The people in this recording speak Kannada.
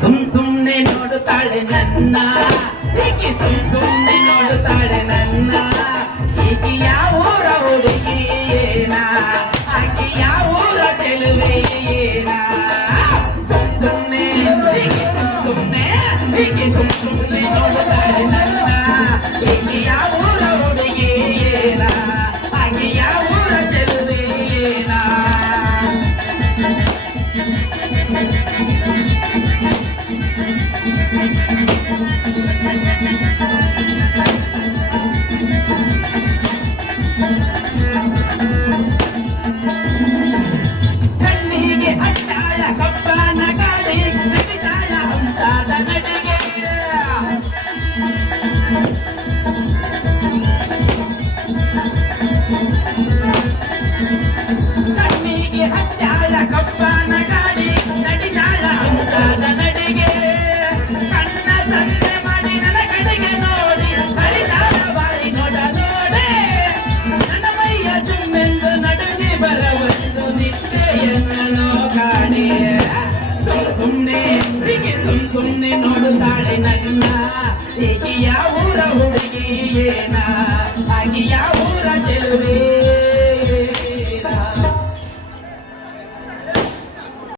ಸುಮ್ನೆ ನೋಡುತ್ತಾಳೆ ನನ್ನ ಈಕಿ ಸುಮ್ನೆ ನೋಡುತ್ತಾಳೆ ನನ್ನ ಈಕಿ ಯಾವೂರ ಹುಡುಗಿ ಏನ ಆಕಿ ಯಾವೂರ ಚೆಲುವೆ ಏನ ಸುಮ್ನೆ ಈಕಿ ಸುಮ್ನೆ ನೋಡುತ್ತಾಳೆ ನನ್ನ ಈಕಿ ಯಾವೂರ ಹುಡುಗಿ ಏನ ಆಕಿ ಯಾವೂರ ಚೆಲುವೆ ಏನ ಕಣ್ಣಿಗೆ ಹಚ್ಚಾಳ ಕಪ್ಪನ ಗಾಡಿ ನಡಿತಾಳ ಹಂಸಾದ ನಡಿಗೆ ಕಣ್ಣಿಗೆ ಹಚ್ಚಾಳ ಕಪ್ಪನ ಗಾಡಿ ನಡಿತಾಳ ಹಂಸಾದ ನಡಿಗೆ ಕಣ್ಣ ಸಂತೆ ಮಾಡಿ ನನ್ನ ಕಡೆಗೆ ನೋಡಿ ಕಳಿತಾಳ ಬಾರಿ ನೋಡ ನೋಡೆ ನನ್ನ ಮೈಯ ಸುಮ್ಮೆಂದು ನಡುಗೆ ಬರವೊಂದು ನಿತ್ಯೆಯನ್ನು ಕಾಣೆ ಸುಮ್ನೆ ಸುಮ್ನೆ ನೋಡುತ್ತಾಳೆ ನನ್ನ ಹೀಗೆ ಯಾವ